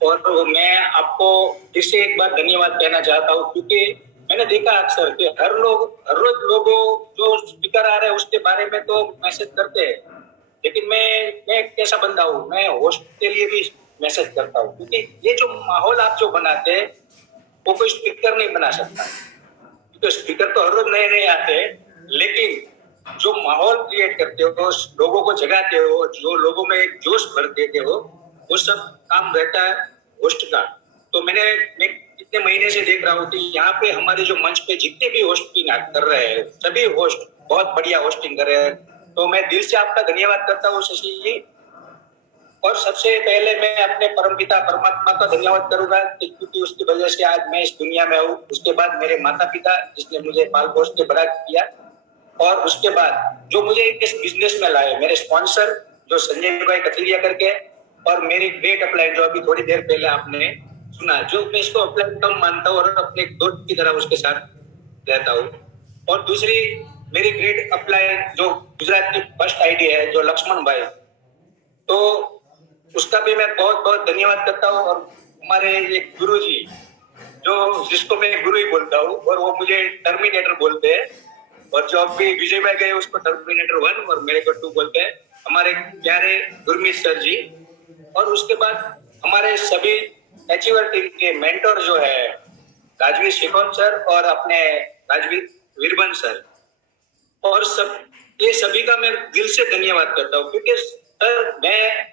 और मैं आपको फिर से एक बार धन्यवाद कहना चाहता हूँ, क्योंकि मैंने देखा अक्सर कि हर रोज लोगों जो स्पीकर आ रहे हैं उसके बारे में तो मैसेज करते हैं, लेकिन मैं एक कैसा बंदा हूँ, मैं होस्ट के लिए भी मैसेज करता हूँ, क्योंकि ये जो माहौल आप जो बनाते हैं वो कोई स्पीकर नहीं बना सकता। क्योंकि स्पीकर तो हर रोज नए नए आते हैं, लेकिन जो माहौल क्रिएट करते हो, लोगों को जगाते हो, जो लोगों में एक जोश भर देते हो, वो सब काम रहता है होस्ट का। तो मैं इतने महीने से देख रहा हूँ कि यहाँ पे हमारे जो मंच पे जितने भी होस्टिंग कर रहे हैं, सभी होस्ट बहुत बढ़िया होस्टिंग कर रहे हैं। तो मैं दिल से आपका धन्यवाद करता हूँ शशि जी। और सबसे पहले मैं अपने परमपिता परमात्मा का धन्यवाद करूंगा, क्योंकि उसकी वजह से आज मैं इस दुनिया में हूँ। उसके बाद मेरे माता पिता जिसने मुझे पाल पोस के बड़ा किया, और उसके बाद जो मुझे इस बिजनेस में लाए, मेरे स्पॉन्सर जो संजय भाई कथिरिया करके, और मेरी ग्रेट अपलाइन जो अभी थोड़ी देर पहले आपने सुना, जो मैं इसको अपलाइन कम मानता हूँ और अपने दोस्त की तरह उसके साथ रहता हूँ। और दूसरी मेरी ग्रेट अपलाइन जो गुजरात की फर्स्ट आईडी है, जो लक्ष्मण भाई, तो उसका भी मैं बहुत बहुत धन्यवाद करता हूँ। और हमारे एक गुरु जी, जो जिसको मैं गुरु ही बोलता हूँ, और वो मुझे टर्मिनेटर बोलते हैं, और जो अभी विजय भाई गए उसको टर्मिनेटर 1 और मेरे को 2 बोलते हैं, हमारे प्यारे गुरमीत सर जी। और उसके बाद हमारे सभी अचीवर टीम के मेंटर जो है राजवीर शेखर सर और अपने राजवीर वीरबन सर, और सब ये सभी का मैं दिल से धन्यवाद करता हूँ। क्योंकि सर मैं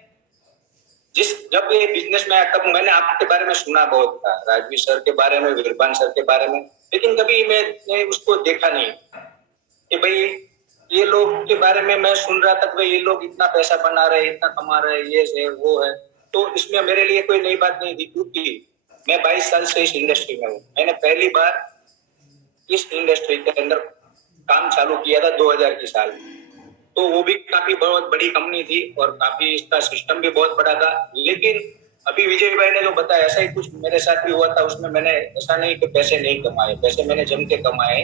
जब ये बिजनेस में आया तब मैंने आपके बारे में सुना बहुत था, राजवीर सर के बारे में, वीरबान सर के बारे में, लेकिन कभी मैंने उसको देखा नहीं कि भाई ये लोग के बारे में मैं सुन रहा था कि भाई ये लोग इतना पैसा बना रहे हैं, इतना कमा रहे हैं, ये है वो है। तो इसमें मेरे लिए कोई नई बात नहीं थी, क्योंकि मैं 22 साल से इस इंडस्ट्री में हूँ। मैंने पहली बार इस इंडस्ट्री के अंदर काम चालू किया था 2000 की साल में। तो वो भी काफी बहुत बड़ी कंपनी थी और काफी इसका सिस्टम भी बहुत बड़ा था। लेकिन अभी विजय भाई ने जो बताया, ऐसा ही कुछ मेरे साथ भी हुआ था। उसमें मैंने ऐसा नहीं कि पैसे नहीं कमाए, पैसे मैंने जम के कमाए,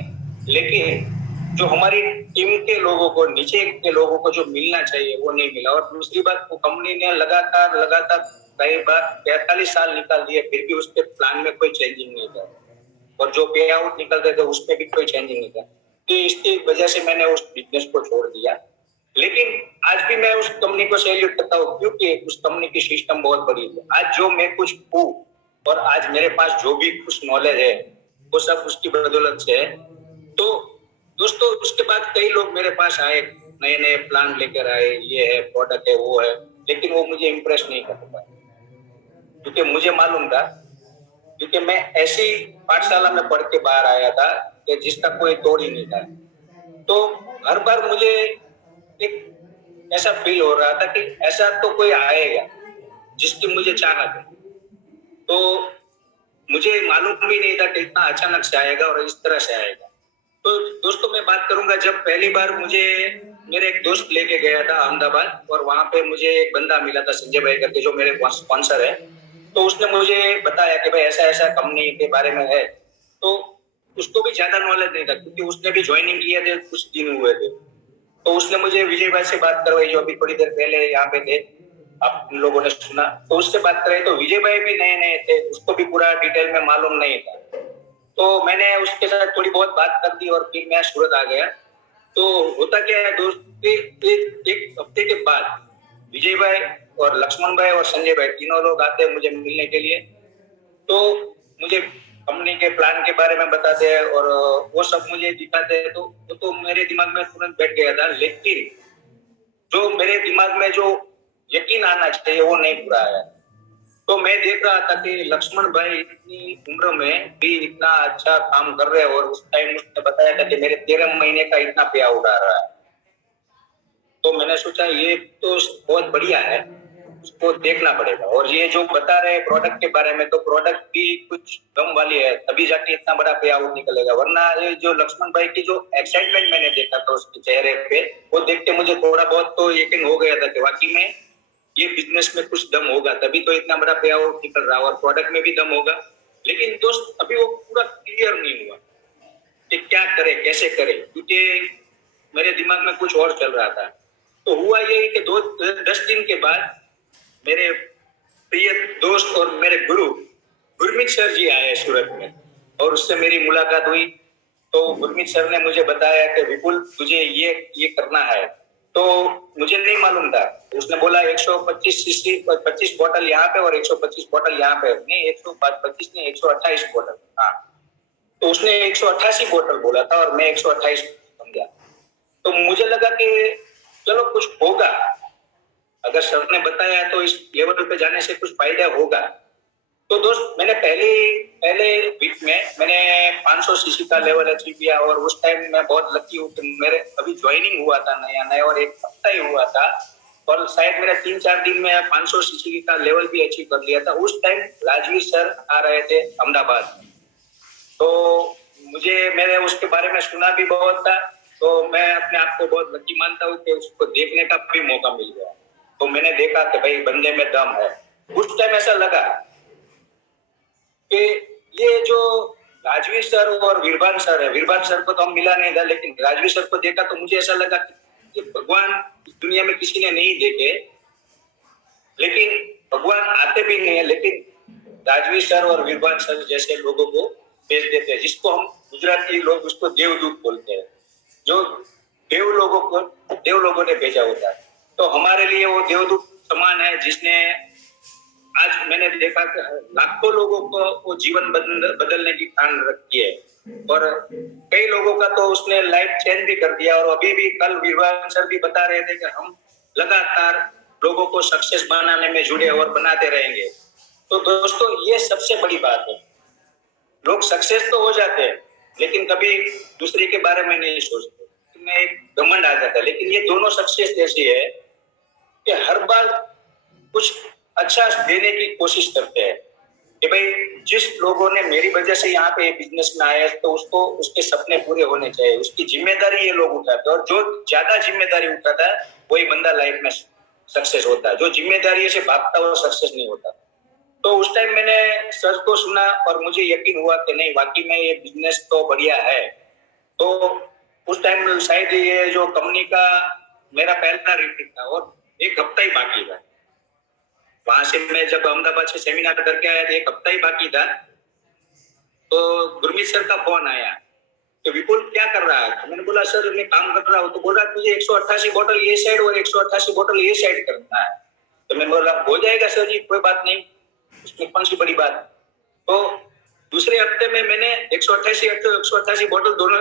लेकिन जो हमारी टीम के लोगों को, नीचे के लोगों को जो मिलना चाहिए वो नहीं मिला। और दूसरी बात, वो कंपनी ने लगातार कई बार 43 साल निकाल दिए, फिर भी उसके प्लान में कोई चेंजिंग नहीं था, और जो पे आउट निकलते थे उसमें भी कोई चेंजिंग नहीं था। तो इसकी वजह से मैंने उस बिजनेस को छोड़ दिया। लेकिन आज भी मैं उस कंपनी को सैल्यूट करता हूँ, क्योंकि उस कंपनी की सिस्टम बहुत बड़ी है। आज जो मैं कुछ हूँ और आज मेरे पास जो भी कुछ नॉलेज है, वो सब उसकी बदौलत से है। तो दोस्तों, उसके बाद कई लोग मेरे पास आए, नए नए प्लान लेकर आए, ये है प्रोडक्ट है वो है, लेकिन वो मुझे इम्प्रेस नहीं कर पाए, क्योंकि मुझे मालूम था, क्योंकि मैं ऐसी पाठशाला में पढ़ के बाहर आया था कि जिसका कोई तोड़ ही नहीं था। तो हर बार मुझे एक ऐसा फील हो रहा था कि ऐसा तो कोई आएगा जिसकी मुझे चाहत है। तो मुझे मालूम भी नहीं था कि इतना अचानक से आएगा और इस तरह से आएगा। तो दोस्तों, मैं बात करूंगा, जब पहली बार मुझे मेरे एक दोस्त लेके गया था अहमदाबाद, और वहां पे मुझे एक बंदा मिला था संजय भाई करके, जो मेरे स्पॉन्सर है। तो उसने मुझे बताया कि भाई ऐसा ऐसा कंपनी के बारे में है। तो उसको भी ज्यादा नॉलेज नहीं था, क्योंकि उसने भी ज्वाइनिंग किए थे, कुछ दिन हुए थे। तो उसने मुझे विजय भाई से बात करवाई, जो अभी थोड़ी देर पहले यहाँ पे थे, आप लोगों ने सुना। तो उससे बात कराई, तो विजय भाई भी नए नए थे, उसको भी पूरा डिटेल में मालूम नहीं था। तो मैंने उसके साथ थोड़ी बहुत बात कर दी और फिर मैं सूरत आ गया। तो होता क्या है दोस्त, एक हफ्ते के बाद विजय भाई और लक्ष्मण भाई और संजय भाई तीनों लोग आते हैं मुझे मिलने के लिए। तो मुझे कंपनी के प्लान के बारे में बताते हैं और वो सब मुझे दिखाते हैं। तो मेरे दिमाग में तुरंत बैठ गया था, लेकिन जो मेरे दिमाग में जो यकीन आना चाहिए वो नहीं पूरा आया। तो मैं देख रहा था कि लक्ष्मण भाई इतनी उम्र में भी इतना अच्छा काम कर रहे हैं, और उस टाइम उसने बताया था कि मेरे 13 महीने का इतना पे आउट आ रहा है। तो मैंने सोचा ये तो बहुत बढ़िया है, उसको देखना पड़ेगा। और ये जो बता रहे प्रोडक्ट के बारे में, तो प्रोडक्ट भी कुछ दम वाली है, तभी जाके इतना बड़ा पे आउट निकलेगा। वरना ये जो लक्ष्मण भाई की जो एक्साइटमेंट मैंने देखा था उसके चेहरे पे, वो देख के मुझे थोड़ा बहुत तो यकीन हो गया था कि वाकई में ये बिजनेस में कुछ दम होगा, तभी तो इतना बड़ा पे आउट निकल रहा है, और प्रोडक्ट में भी दम होगा। लेकिन दोस्त, अभी वो पूरा क्लियर नहीं हुआ कि क्या करे, कैसे करे, क्योंकि मेरे दिमाग में कुछ और चल रहा था। तो हुआ ये कि 10 दिन के बाद मेरे प्रिय दोस्त और मेरे गुरु गुरमीत सर जी आए सूरत में, और उससे मेरी मुलाकात हुई। तो गुरमीत सर ने मुझे बताया कि विपुल तुझे ये करना है। तो मुझे नहीं मालूम था। उसने बोला 125 सीसी 25 बोतल यहाँ पे और 125 बोतल यहाँ पे, नहीं 125 नहीं 128 बोतल। हाँ, तो उसने 188 बोतल बोला था और मैं 128 समझा। तो मुझे लगा कि चलो कुछ होगा, अगर सर ने बताया तो इस लेवल पे जाने से कुछ फायदा होगा। तो दोस्त मैंने पहले वीक में मैंने 500 सीसी का लेवल अचीव किया, और उस टाइम मैं बहुत लकी हूँ कि मेरे अभी ज्वाइनिंग हुआ था नया नया, और एक हफ्ता ही हुआ था, और शायद मेरा 3-4 दिन में 500 सीसी का लेवल भी अचीव कर लिया था। उस टाइम राजवीर सर आ रहे थे अहमदाबाद, तो मैंने उसके बारे में सुना भी बहुत था। तो मैं अपने आप को बहुत लकी मानता हूँ कि उसको देखने का भी मौका मिल गया। तो मैंने देखा कि भाई बंदे में दम है। उस टाइम ऐसा लगा कि ये जो राजवीर सर और वीरभान सर है, वीरभान सर को तो हम मिला नहीं था, लेकिन राजवीर सर को देखा तो मुझे ऐसा लगा कि भगवान इस दुनिया में किसी ने नहीं देखे, लेकिन भगवान आते भी नहीं है, लेकिन राजवीर सर और वीरभान सर जैसे लोगों को भेज देते हैं, जिसको हम गुजराती लोग उसको देवदूत बोलते हैं, जो देव लोगों ने भेजा होता है। तो हमारे लिए वो देवदूत समान है, जिसने आज मैंने देखा कि लाखों लोगों को वो जीवन बदलने की ठान रखी है, और कई लोगों का तो उसने लाइफ चेंज भी कर दिया। और अभी भी कल वीरभान सर भी बता रहे थे कि हम लगातार लोगों को सक्सेस बनाने में जुड़े और बनाते रहेंगे। तो दोस्तों ये सबसे बड़ी बात है, लोग सक्सेस तो हो जाते हैं लेकिन कभी दूसरे के बारे में नहीं सोचते, इनमें एक घमंड आ जाता है। लेकिन ये दोनों सक्सेस ऐसी है कि हर बार कुछ अच्छा देने की कोशिश करते हैं कि भाई जिस लोगों ने मेरी वजह से यहाँ पे बिजनेस में आया है तो उसको उसके सपने पूरे होने चाहिए, उसकी जिम्मेदारी ये लोग उठाते हैं, और जो ज्यादा जिम्मेदारी उठाता है वही बंदा लाइफ में सक्सेस होता है, जो जिम्मेदारी से भागता है वो सक्सेस नहीं होता। तो उस टाइम मैंने सर को सुना और मुझे यकीन हुआ कि नहीं वाकई में ये बिजनेस तो बढ़िया है। तो उस टाइम शायद ये जो कंपनी का मेरा पहला रिट्रीट था और एक हफ्ता ही बाकी था। वहां से मैं जब अहमदाबाद से सेमिनार करके आया था, एक हफ्ता ही बाकी था, तो गुरमीत सर का फोन आया तो विपुल क्या कर रहा है? तो मैंने बोला सर मैं काम कर रहा हूँ। तो बोल रहा तुझे 188 बोतल ये साइड और 188 बोतल ये साइड करना है। तो मैंने बोला हो जाएगा सर जी, कोई बात नहीं, उसमें कौन सी बड़ी बात। तो दूसरे हफ्ते में मैंने 188 बोतल दोनों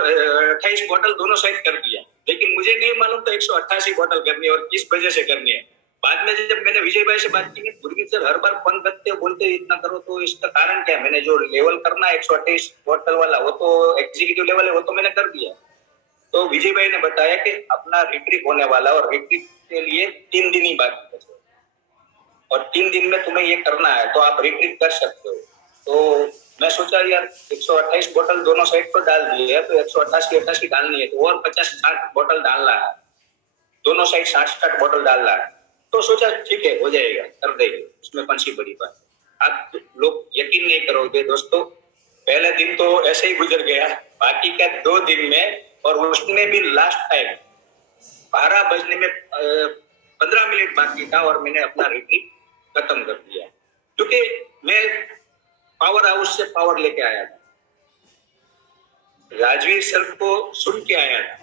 28 बोतल दोनों साइड कर दिया, लेकिन मुझे नहीं मालूम था 188 बोतल करनी है और किस वजह से करनी है। बाद में जब मैंने विजय भाई से बात की, गुरमीत सर हर बार फोन करते हो बोलते इतना करो, तो इसका कारण क्या है? मैंने जो लेवल करना है 128 बोतल वाला वो तो एग्जीक्यूटिव लेवल है, वो तो मैंने कर दिया। तो विजय भाई ने बताया कि अपना रिट्रीट होने वाला और रिट्रीट के लिए 3 दिन ही बाकी है और 3 दिन में तुम्हें ये करना है, तो आप रिट्रीट कर सकते हो। तो मैं सोचा यार 128 बोतल दोनों साइड पर डाल दिए है, तो 188 डालनी है, तो और 50-60 बोतल डालना है, दोनों साइड 60-60 बोतल डालना है। तो सोचा ठीक है हो जाएगा, कर देंगे, उसमें कौन सी बड़ी बात। आप लोग यकीन नहीं करोगे दोस्तों, पहले दिन तो ऐसे ही गुजर गया, बाकी का 2 दिन में, और उसमें भी लास्ट टाइम 12 बजने में 15 मिनट बाकी था और मैंने अपना रिट्रीट खत्म कर दिया, क्योंकि मैं पावर हाउस से पावर लेके आया था, राजवीर सर को सुन के आया था,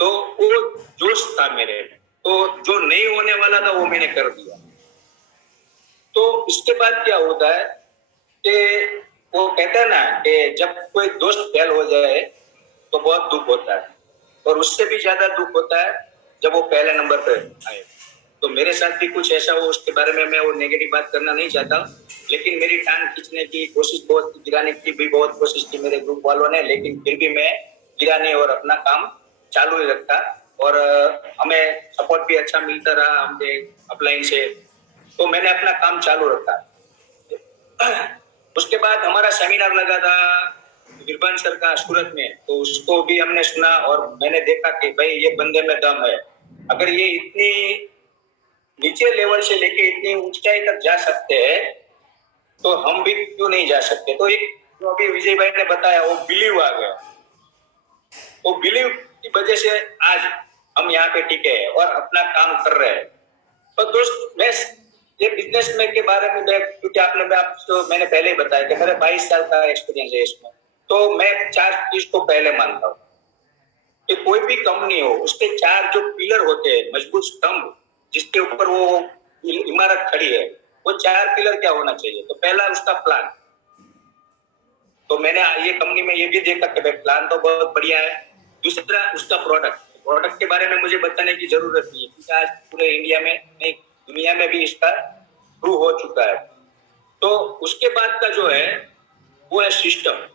तो वो जोश था मेरे, तो जो नहीं होने वाला था वो मैंने कर दिया। तो इसके बाद क्या होता है कि वो कहते हैं ना कि जब कोई दोस्त फेल हो जाए तो बहुत दुख होता है, और उससे भी ज्यादा दुख होता है जब वो पहले नंबर पे आए। तो मेरे साथ भी कुछ ऐसा हो, उसके बारे में मैं वो नेगेटिव बात करना नहीं चाहता, लेकिन मेरी टांग खींचने की कोशिश बहुत, गिराने की भी बहुत कोशिश की मेरे ग्रुप वालों ने, लेकिन फिर भी मैं गिराने और अपना काम चालू ही रखा, और हमें सपोर्ट भी अच्छा मिलता रहा हमने अपलाइन से, तो मैंने अपना काम चालू रखा। उसके बाद हमारा सेमिनार लगा था वीरभान सर का सूरत में, तो उसको भी हमने सुना और मैंने देखा कि भाई ये बंदे में दम है, अगर ये इतनी नीचे लेवल से लेके इतनी ऊंचाई तक जा सकते हैं तो हम भी क्यों नहीं जा सकते। तो एक जो अभी विजय भाई ने बताया वो बिलीव आ गया, वो बिलीव की वजह से आज हम यहाँ पे टिके हैं और अपना काम कर रहे हैं। तो दोस्त मैं ये बिजनेस में के बारे में क्योंकि मैंने पहले ही बताया कि मेरा 22 साल का एक्सपीरियंस है इसमें, तो मैं 4 चीज को पहले मानता हूँ कि कोई भी कंपनी हो उसके 4 जो पिलर होते हैं, मजबूत स्तंभ जिसके ऊपर वो इमारत खड़ी है, वो 4 पिलर क्या होना चाहिए। तो पहला उसका प्लान। तो मैंने ये कंपनी में ये भी देखा कि भाई प्लान तो बहुत बढ़िया है। दूसरा उसका प्रोडक्ट के बारे में मुझे बताने की जरूरत नहीं है क्योंकि आज पूरे इंडिया में नहीं, दुनिया में भी इसका प्रूव हो चुका है। तो उसके बाद का जो है वो है सिस्टम।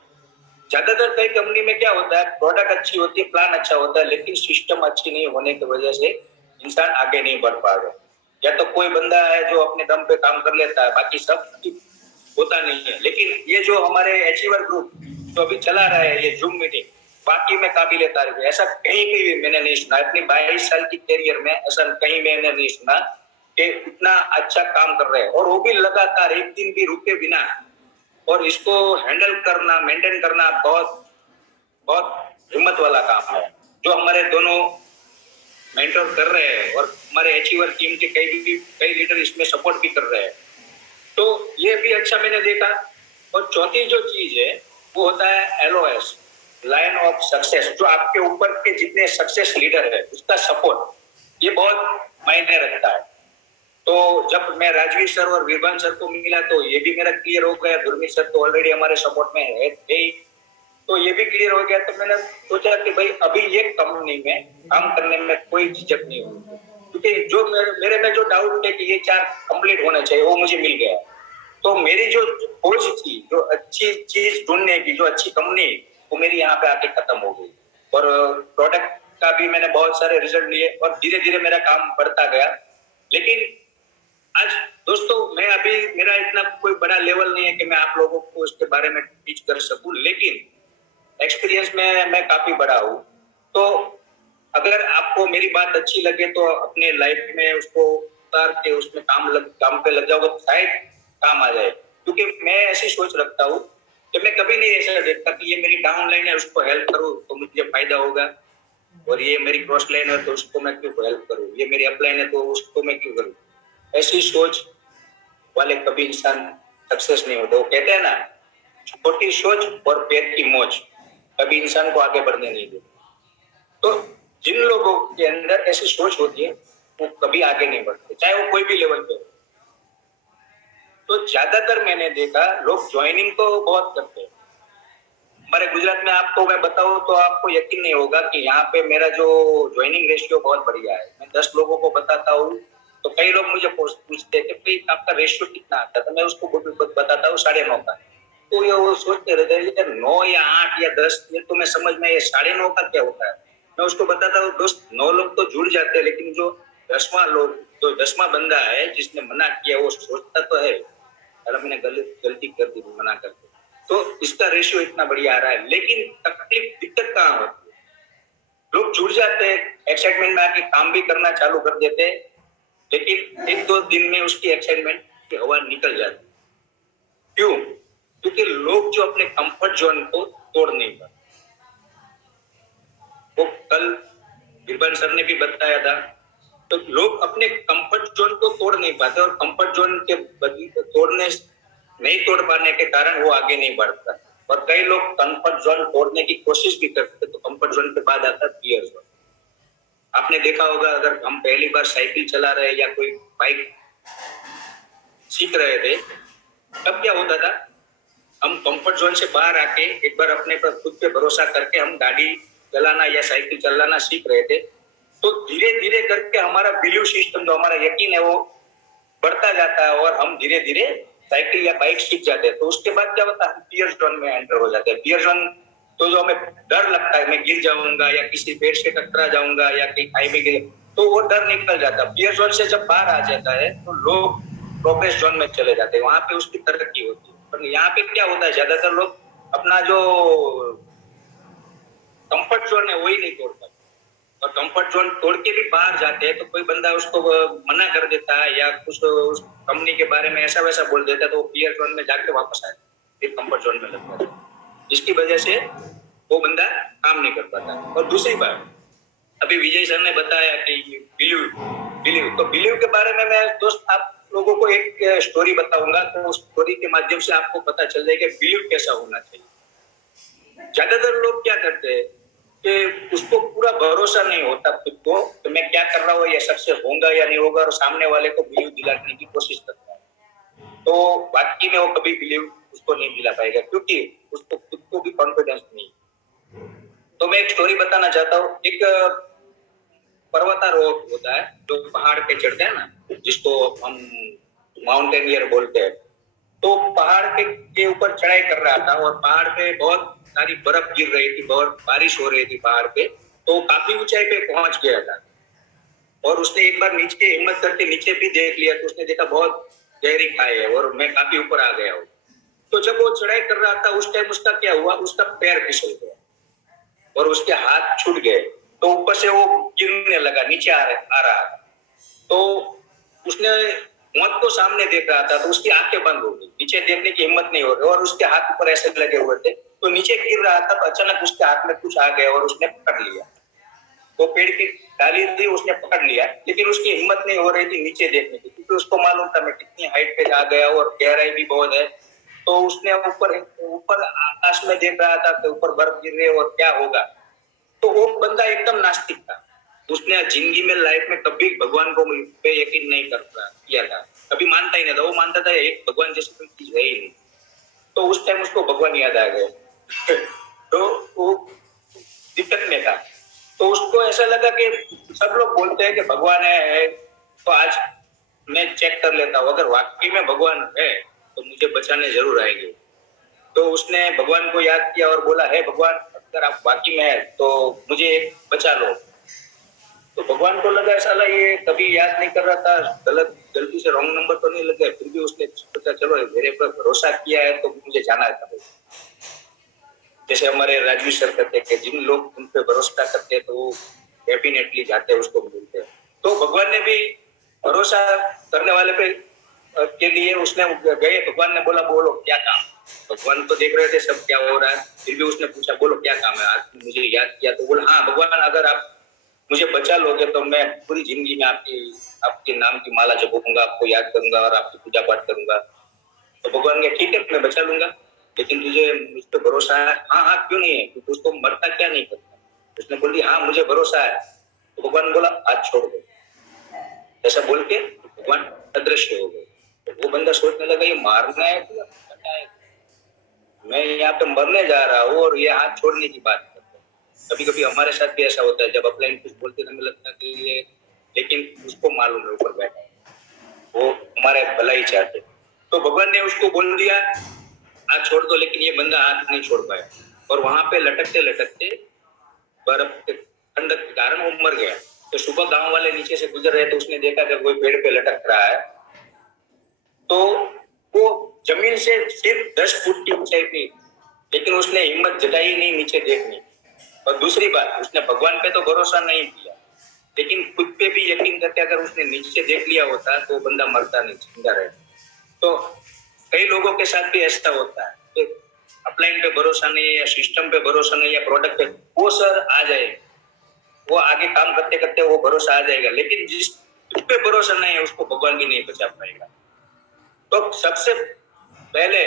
ज्यादातर कई कंपनी में क्या होता है, प्रोडक्ट अच्छी होती है, प्लान अच्छा होता है, लेकिन सिस्टम अच्छी नहीं होने की वजह से इंसान आगे नहीं बढ़ पा रहा। या तो कोई बंदा है जो अपने दम पे काम कर लेता है, बाकी सब होता नहीं है। लेकिन ये जो हमारे अचीवर ग्रुप जो अभी चला रहा है, ये जूम मीटिंग, बाकी में काबिले तारीफ है। ऐसा कहीं भी मैंने नहीं सुना अपनी 22 साल की कैरियर में, ऐसा कहीं मैंने नहीं सुना कि इतना अच्छा काम कर रहे हैं, और वो भी लगातार एक दिन भी रुके बिना। और इसको हैंडल करना, मेंटेन करना बहुत बहुत हिम्मत वाला काम है, जो हमारे दोनों मेंटर कर रहे हैं और हमारे अचीवर टीम के कई लीडर इसमें सपोर्ट भी कर रहे हैं। तो ये भी अच्छा मैंने देखा। और चौथी जो चीज है वो होता है LOS, लाइन ऑफ सक्सेस, जो आपके ऊपर के जितने सक्सेस लीडर है उसका सपोर्ट, ये बहुत मायने रखता है। तो जब मैं राजवीर सर और विभान सर को मिला तो ये भी मेरा क्लियर हो गया। गुरमीत सर तो ऑलरेडी हमारे सपोर्ट में है, तो ये भी क्लियर हो गया। तो मैंने सोचा कि भाई अभी ये कंपनी में काम करने में कोई झिझक नहीं होगी, क्योंकि जो मेरे में जो डाउट है कि ये 4 कंप्लीट होना चाहिए वो मुझे मिल गया। तो मेरी जो खोज थी, जो अच्छी चीज ढूंढने की, जो अच्छी कंपनी, वो मेरी यहाँ पे आके खत्म हो गई। और प्रोडक्ट का भी मैंने बहुत सारे रिजल्ट लिए और धीरे धीरे मेरा काम बढ़ता गया। लेकिन आज दोस्तों मैं अभी, मेरा इतना कोई बड़ा लेवल नहीं है कि मैं आप लोगों को इसके बारे में टीच कर सकूं, लेकिन एक्सपीरियंस में मैं काफी बड़ा हूँ। तो अगर आपको मेरी बात अच्छी लगे तो अपने लाइफ में उसको उतार के उसमें काम पे लग जाओगे तो शायद काम आ जाए। क्योंकि मैं ऐसी सोच रखता हूँ कि मैं कभी नहीं ऐसा देखता कि ये मेरी डाउन लाइन है उसको हेल्प करूँ तो मुझे फायदा होगा, और ये मेरी क्रॉस लाइन है तो उसको मैं क्यों हेल्प करूँ, ये मेरी अप लाइन है तो उसको मैं क्यों करूँ। ऐसी सोच वाले कभी इंसान सक्सेस नहीं होता। वो कहते हैं ना, छोटी सोच और पेट की मौज कभी इंसान को आगे बढ़ने नहीं देती। तो जिन लोगों के अंदर ऐसी सोच होती है वो कभी आगे नहीं बढ़ते, चाहे वो कोई भी लेवल पे हो। तो ज्यादातर मैंने देखा लोग ज्वाइनिंग तो बहुत करते हैं। हमारे गुजरात में आपको मैं बताऊं तो आपको यकीन नहीं होगा कि यहाँ पे मेरा जो ज्वाइनिंग रेशियो बहुत बढ़िया है। मैं 10 लोगों को बताता हूँ तो कई लोग मुझे पूछते हैं कि भाई आपका रेशियो कितना आता है, तो मैं उसको बताता हूँ 9.5 का। तो ये वो सोचते रहते हैं 9 या 8 या 10, ये तो मैं समझ में, ये 9.5 का क्या होता है। मैं उसको बताता हूँ दोस्त, 9 लोग तो जुड़ जाते हैं, लेकिन जो 10वां बंदा है जिसने मना किया वो सोचता तो है अरे मैंने गलती कर दी मना करके, तो इसका रेशियो इतना बढ़िया आ रहा है। लेकिन तकलीफ दिक्कत कहाँ होती है, लोग जुड़ जाते हैं, एक्साइटमेंट में आके काम भी करना चालू कर देते हैं, लेकिन 1-2 दिन में उसकी एक्साइटमेंट की हवा निकल जाती है। क्यों? क्योंकि लोग जो अपने कंफर्ट जोन को तोड़ नहीं पाते। वो कल बिरबल सर ने भी बताया था, तो लोग अपने कंफर्ट जोन को तोड़ नहीं पाते, और कंफर्ट जोन के नहीं तोड़ पाने के कारण वो आगे नहीं बढ़ता। और कई लोग कंफर्ट जोन तोड़ने की कोशिश भी करते, तो कंफर्ट जोन के बाद आता है फियर जोन। आपने देखा होगा, अगर हम पहली बार साइकिल चला रहे या कोई बाइक सीख रहे थे, तब क्या होता था, हम कंफर्ट जोन से बाहर आके एक बार अपने पर खुद पे भरोसा करके हम गाड़ी चलाना या साइकिल चलाना सीख रहे थे, तो धीरे धीरे करके हमारा बिलीव सिस्टम, जो हमारा यकीन है, वो बढ़ता जाता है और हम धीरे धीरे साइकिल या बाइक सीख जाते हैं। तो उसके बाद क्या होता है, हम फियर जोन में एंटर हो जाते हैं। फियर जोन तो जो हमें डर लगता है मैं गिर जाऊंगा या किसी पेड़ से टकरा जाऊंगा या कहीं खाई में गिर, तो वो डर निकल जाता है। फियर जोन से जब बाहर आ जाता है तो लोग प्रोग्रेस जोन में चले जाते हैं, वहां पे उसकी तरक्की होती है। पर यहाँ पे क्या होता है, ज्यादातर लोग अपना जो कंफर्ट जोन है वही नहीं तोड़ पाते, और कंफर्ट जोन तोड़ के भी बाहर जाते हैं तो कोई बंदा उसको मना कर देता है या कुछ उस कंपनी के बारे में ऐसा वैसा बोल देता है, तो वो फियर जोन में जाके वापस आए फिर कंफर्ट जोन में लगता है, जिसकी वजह से वो बंदा काम नहीं कर पाता। और दूसरी बात, अभी विजय सर ने बताया कि बिलीव, तो बिलीव के बारे में मैं दोस्त आप लोगों को एक स्टोरी बताऊंगा, तो उस स्टोरी के माध्यम से आपको पता चल जाएगा बिलीव कैसा होना चाहिए। ज्यादातर लोग क्या करते हैं कि उसको पूरा भरोसा नहीं होता खुद को, तो मैं क्या कर रहा हूँ, ये सक्सेस होगा या नहीं होगा, और सामने वाले को बिलीव दिलाने की कोशिश करता है। तो वाकई में वो कभी बिलीव उसको नहीं दिला पाएगा, क्योंकि उसको खुद को भी कॉन्फिडेंस नहीं। तो मैं एक स्टोरी बताना चाहता हूँ। एक पर्वतारोहक होता है जो पहाड़ पे चढ़ते हैं ना, जिसको हम माउंटेनियर बोलते हैं। तो पहाड़ के ऊपर चढ़ाई कर रहा था और पहाड़ पे बहुत सारी बर्फ गिर रही थी, बहुत बारिश हो रही थी पहाड़ पे। तो काफी ऊंचाई पे पहुंच गया था और उसने एक बार नीचे हिम्मत करके नीचे भी देख लिया, तो उसने देखा बहुत गहरी खाई है और मैं काफी ऊपर आ गया हूँ। तो जब वो चढ़ाई कर रहा था उस टाइम उसका क्या हुआ, उसका पैर फिसल गया और उसके हाथ छूट गए। तो ऊपर से वो गिरने लगा, नीचे आ रहा था। तो उसने मौत को सामने देख रहा था, तो उसकी आंखें बंद हो गई, नीचे देखने की हिम्मत नहीं हो रही और उसके हाथ ऊपर ऐसे लगे हुए थे। तो नीचे गिर रहा था तो अचानक उसके हाथ में कुछ आ गया और उसने पकड़ लिया। तो पेड़ की डाली थी, उसने पकड़ लिया, लेकिन उसकी हिम्मत नहीं हो रही थी नीचे देखने की, क्योंकि उसको मालूम था मैं कितनी हाइट पे आ गया और गहराई भी बहुत है। तो उसने ऊपर ऊपर आकाश में देख रहा था कि ऊपर बर्फ गिर रही है और क्या होगा। तो वो बंदा एकदम नास्तिक था। उसने जिंदगी में लाइफ में कभी भगवान को पे यकीन नहीं करता किया था, कभी मानता ही नहीं था। वो मानता था एक भगवान जैसी कोई चीज है ही नहीं। तो उस टाइम उसको भगवान याद आ गए। तो वो दिक्कत में था। तो उसको ऐसा लगा कि सब लोग बोलते हैं कि भगवान है, तो आज मैं चेक कर लेता हूँ, अगर वाकई में भगवान है तो मुझे बचाने जरूर आएंगे। तो उसने भगवान को याद किया और बोला, है भगवान, अगर आप वाकई में है तो मुझे बचा लो। तो भगवान को लगा साला ये कभी याद नहीं कर रहा था, गलती से रॉन्ग नंबर तो नहीं लग गया। फिर भी उसने सोचा चलो मेरे पर भरोसा किया है तो मुझे जाना था। जैसे हमारे राजवीर सर कहते हैं कि जिन लोग उन पे भरोसा करते हैं तो वो डेफिनेटली जाते हैं, उसको मिलते हैं। तो भगवान ने भी भरोसा करने वाले पे के लिए उसने गए, भगवान ने बोला बोलो क्या काम। भगवान तो देख रहे थे सब क्या हो रहा है, फिर भी उसने पूछा बोलो क्या काम है, आज मुझे याद किया। तो बोला हाँ भगवान, अगर आप मुझे बचा लोगे तो मैं पूरी जिंदगी में आपके नाम की माला जपूंगा, आपको याद करूंगा और आपकी पूजा पाठ करूंगा। तो भगवान ने ठीक है मैं बचा लूंगा, लेकिन तुझे मुझ पर भरोसा है? हाँ हाँ क्यों नहीं है, क्योंकि उसको मरता क्या नहीं करता। उसने बोल दिया हाँ मुझे भरोसा है। तो भगवान बोला आज छोड़ दो। ऐसा बोल के भगवान अदृश्य हो गए। तो वो बंदा सोचने लगा ये मारना है या बचाना है, मैं यहाँ पे मरने जा रहा हूँ और ये हाथ छोड़ने की बात करता है। कभी कभी हमारे साथ भी ऐसा होता है, जब अपलाइन कुछ बोलते हमें लगता है कि ये, लेकिन उसको मालूम है ऊपर बैठा वो हमारे भला ही चाहते। तो भगवान ने उसको बोल दिया हाथ छोड़ दो, लेकिन ये बंदा हाथ नहीं छोड़ पाया और वहां पे लटकते लटकते बर्फ के ठंडक के कारण वो मर गया। तो सुबह गांव वाले नीचे से गुजर रहे तो उसने देखा कि कोई पेड़ पे लटक रहा है। तो वो जमीन से सिर्फ 10 फुट की ऊंचाई थी, लेकिन उसने हिम्मत जताई नहीं नीचे देखने। और दूसरी बात, उसने भगवान पे तो भरोसा नहीं किया, लेकिन खुद पे भी यकीन करके अगर उसने नीचे देख लिया होता तो बंदा मरता नहीं, जिंदा रहता। तो कई लोगों के साथ भी ऐसा होता है कि अपलाइन पे भरोसा नहीं है या सिस्टम पे भरोसा नहीं है, प्रोडक्ट पे, वो सर आ जाए, वो आगे काम करते करते वो भरोसा आ जाएगा, लेकिन जिस पे भरोसा नहीं है उसको भगवान भी नहीं बचा पाएगा। तो सबसे पहले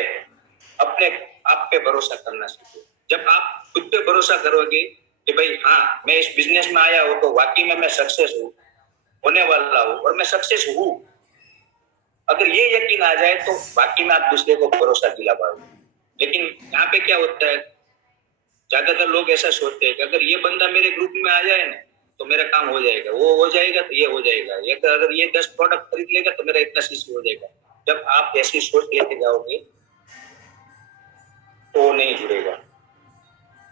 अपने आप पे भरोसा करना सीखो। जब आप खुद पे भरोसा करोगे कि भाई हाँ मैं इस बिजनेस में आया हूँ तो वाकई में मैं सक्सेस हूँ, होने वाला हूँ और मैं सक्सेस हूँ, अगर ये यकीन आ जाए तो बाकी में आप दूसरे को भरोसा दिला पाओगे। लेकिन यहाँ पे क्या होता है, ज्यादातर लोग ऐसा सोचते हैं कि अगर ये बंदा मेरे ग्रुप में आ जाए ना तो मेरा काम हो जाएगा, वो हो जाएगा तो ये हो जाएगा, ये अगर ये 10 प्रोडक्ट खरीद लेगा तो मेरा इतना सीसी हो जाएगा। जब आप ऐसी सोच लेके जाओगे तो वो नहीं जुड़ेगा।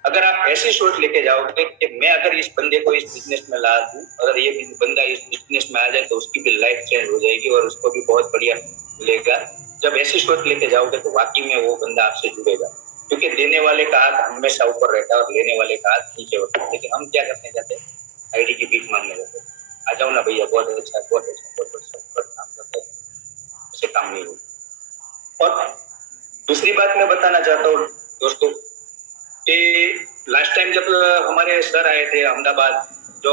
अगर आप ऐसी सोच लेके जाओगे कि मैं अगर इस बंदे को इस बिजनेस में ला दूं, अगर ये बंदा इस बिजनेस में आ जाए तो उसकी भी लाइफ चेंज हो जाएगी और उसको भी बहुत बढ़िया मिलेगा। जब ऐसी सोच लेके जाओगे तो वाकई में वो बंदा आपसे जुड़ेगा, क्योंकि देने वाले का हाथ हमेशा ऊपर रहता है और लेने वाले का हाथ नीचे होता है। लेकिन हम क्या करने जाते हैं, आईडी की भीख मांगने जाते हैं, आ जाओ ना भैया, बहुत अच्छा बहुत अच्छा बहुत अच्छा काम करते हैं, ऐसे काम नहीं हो। और दूसरी बात मैं बताना चाहता हूँ दोस्तों कि लास्ट टाइम जब हमारे सर आए थे अहमदाबाद, जो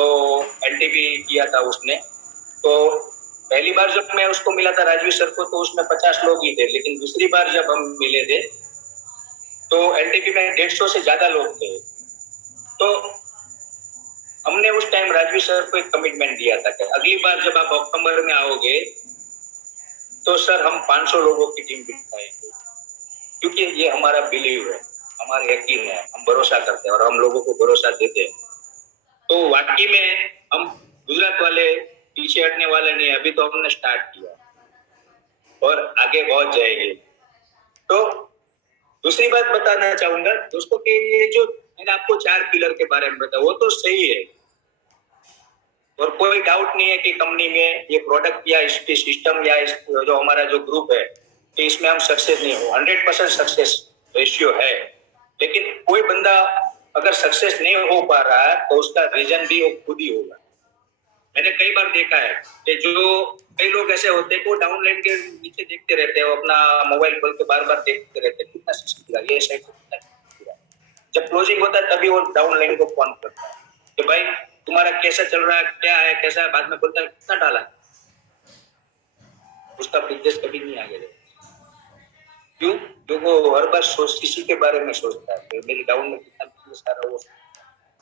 एलटीबी किया था उसने, तो पहली बार जब मैं उसको मिला था राजवीर सर को, तो उसमें 50 लोग ही थे, लेकिन दूसरी बार जब हम मिले थे तो एलटीपी में 150 से ज्यादा लोग थे। तो हमने उस टाइम राजवीर सर को एक कमिटमेंट दिया था कि अगली बार जब आप अक्टूबर में आओगे तो सर हम 500 लोगों की टीम बिठाएंगे, क्योंकि ये हमारा बिलीव है, हमारा यकीन है, हम भरोसा करते हैं और हम लोगों को भरोसा देते हैं। तो वाकई में हम गुजरात वाले पीछे हटने वाले नहीं, अभी तो हमने स्टार्ट किया और आगे बहुत जाएंगे। तो दूसरी बात बताना चाहूंगा दोस्तों कि ये जो मैंने आपको 4 पिलर के बारे में बताया वो तो सही है और कोई डाउट नहीं है कि कंपनी में ये प्रोडक्ट या इसकी सिस्टम या इस जो हमारा जो ग्रुप है कि इसमें हम सक्सेस नहीं हो, 100% सक्सेस रेशियो है। लेकिन कोई बंदा अगर सक्सेस नहीं हो पा रहा है तो उसका रीजन भी वो खुद ही होगा। मैंने कई बार देखा है कि जो कई लोग ऐसे होते हैं कि वो डाउन लाइन के नीचे देखते रहते हैं, वो अपना मोबाइल खोल के बार बार देखते रहते हैं कितना सक्सेस मिला, ये साइड कितना मिला। जब क्लोजिंग होता है तभी वो डाउन लाइन को फोन करता है कि भाई तुम्हारा कैसा चल रहा है, क्या है, कैसा है, बाद में बोलता है कितना डाला, उसका बिजनेस कभी नहीं आगे जाएगा। क्यों? क्योंकि वो हर बार किसी के बारे में सोचता है मेरी डाउन में कितना बिजनेस आ रहा है वो,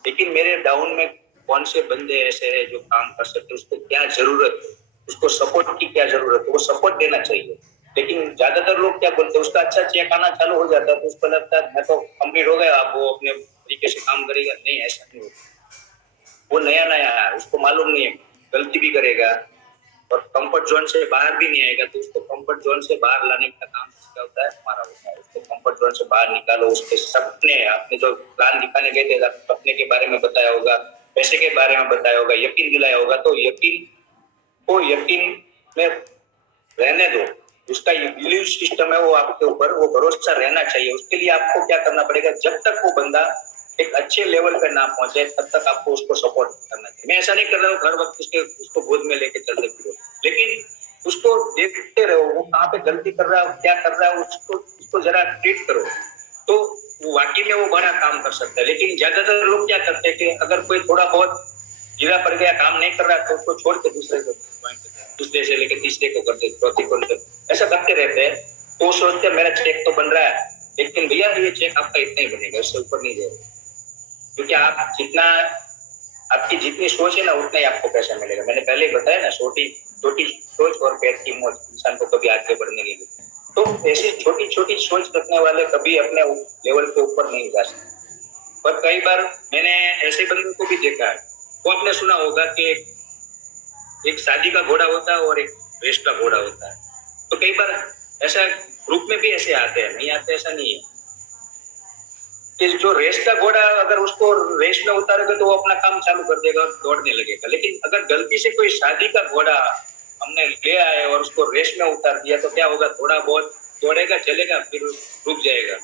लेकिन मेरे डाउन में कौन से बंदे ऐसे हैं जो काम कर सकते, उसको क्या जरूरत है, उसको सपोर्ट की क्या जरूरत है, वो सपोर्ट देना चाहिए। लेकिन ज्यादातर लोग क्या बोलते हैं, उसका अच्छा चेक आना चालू हो जाता है तो उसको लगता है मैं तो कंप्लीट हो गया, अब वो अपने तरीके से काम करेगा। नहीं, ऐसा नहीं होता। वो नया नया है, उसको मालूम नहीं है, गलती भी करेगा और कंफर्ट जोन से बाहर भी नहीं आएगा, तो उसको कंफर्ट जोन से बाहर लाने का काम किसका होता है? हमारा होता है। उसको कंफर्ट जोन से बाहर निकालो, उसके सपने, आपने जो प्लान दिखाने गए थे, सपने के बारे में बताया होगा, पैसे के बारे में बताया होगा, यकीन दिलाया होगा, तो यकीन को यकीन में रहने दो। उसका बिलीव सिस्टम है वो आपके ऊपर, वो भरोसा रहना चाहिए। उसके लिए आपको क्या करना पड़ेगा, जब तक वो बंदा एक अच्छे लेवल पर ना पहुंचे तब तक आपको उसको सपोर्ट करना चाहिए। मैं ऐसा नहीं कर रहा हूँ हर वक्त उसको गोद में लेके चलते फिरो, लेकिन उसको देखते रहो वो कहाँ पे गलती कर रहा है, क्या कर रहा है, उसको जरा ट्रीट करो, तो वो वाकई में वो बड़ा काम कर सकता है। लेकिन ज्यादातर लोग क्या करते हैं कि अगर कोई थोड़ा बहुत गिरा पड़ गया, काम नहीं कर रहा तो उसको छोड़ के दूसरे से लेके तीसरे को करते, चौथे को करते, ऐसा करते रहते हैं। तो वो सोचते हैं मेरा चेक तो बन रहा है, लेकिन भैया ये चेक आपका इतना ही बनेगा, इससे ऊपर नहीं जाएगा, क्योंकि आप जितना आपकी जितनी सोच है ना उतना ही आपको पैसा मिलेगा। मैंने पहले ही बताया ना, छोटी छोटी सोच और पैर की मौज इंसान को कभी आगे बढ़ने नहीं देती। तो ऐसी छोटी छोटी सोच रखने वाले कभी अपने लेवल के ऊपर नहीं जा सकते। पर कई बार मैंने ऐसे बंदों को भी देखा है, वो आपने सुना होगा कि एक शादी का घोड़ा होता है और एक रेस का घोड़ा होता है। तो कई बार ऐसा ग्रुप में भी ऐसे आते हैं, नहीं आते ऐसा नहीं है कि जो रेस का घोड़ा अगर उसको रेस में उतारोगे तो वो अपना काम चालू कर देगा और दौड़ने लगेगा। लेकिन अगर गलती से कोई शादी का घोड़ा हमने ले आए और उसको रेस में उतार दिया तो क्या होगा, थोड़ा बहुत दौड़ेगा, चलेगा, फिर रुक जाएगा।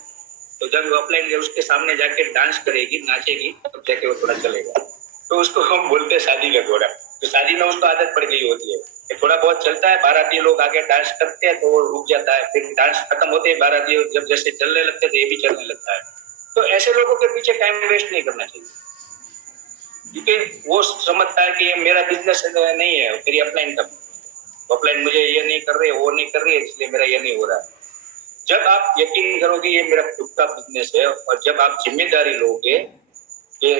तो जब वो अपने उसके सामने जाके डांस करेगी, नाचेगी, तब जाके वो थोड़ा चलेगा। तो उसको हम बोलते हैं शादी का घोड़ा। तो शादी में उसको आदत पड़ गई होती है, थोड़ा बहुत चलता है, बाराती लोग आगे डांस करते हैं तो वो रुक जाता है, फिर डांस खत्म होते हैं, बाराती जब जैसे चलने लगते तो ये भी चलने लगता है। तो ऐसे लोगों के पीछे टाइम वेस्ट नहीं करना चाहिए, क्योंकि वो समझता है कि ये मेरा बिजनेस नहीं है, मेरी अपलाइन का ऑफलाइन मुझे ये नहीं कर रहे, वो नहीं कर रही, इसलिए मेरा ये नहीं हो रहा है। जब आप यकीन करोगे ये मेरा खुद का बिजनेस है और जब आप जिम्मेदारी लोगे कि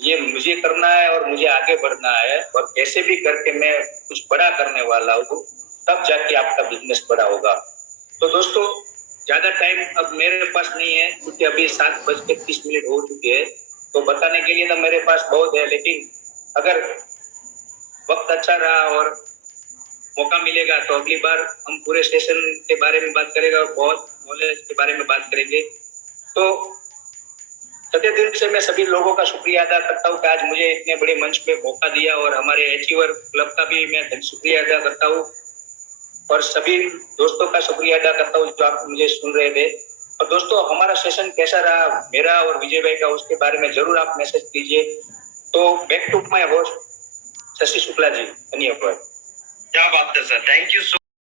ये मुझे करना है और मुझे आगे बढ़ना है और कैसे भी करके मैं कुछ बड़ा करने वाला हूँ, तब जाके आपका बिजनेस बड़ा होगा। तो दोस्तों ज्यादा टाइम अब मेरे पास नहीं है, क्योंकि अभी 7:30 हो चुके हैं, तो बताने के लिए तो मेरे पास बहुत है, लेकिन अगर वक्त अच्छा रहा और मौका मिलेगा तो अगली बार हम पूरे स्टेशन के बारे में बात करेंगे और बहुत नॉलेज के बारे में बात करेंगे। तो सत्य दिल से मैं सभी लोगों का शुक्रिया अदा करता हूँ कि आज मुझे इतने बड़े मंच पे मौका दिया, और हमारे अचीवर क्लब का भी मैं शुक्रिया अदा करता हूँ और सभी दोस्तों का शुक्रिया अदा करता हूँ जो आप मुझे सुन रहे थे। और दोस्तों हमारा सेशन कैसा रहा मेरा और विजय भाई का, उसके बारे में जरूर आप मैसेज कीजिए। तो back to my host Shashi Shukla ji, धन्यवाद। क्या बात है सर, थैंक यू सो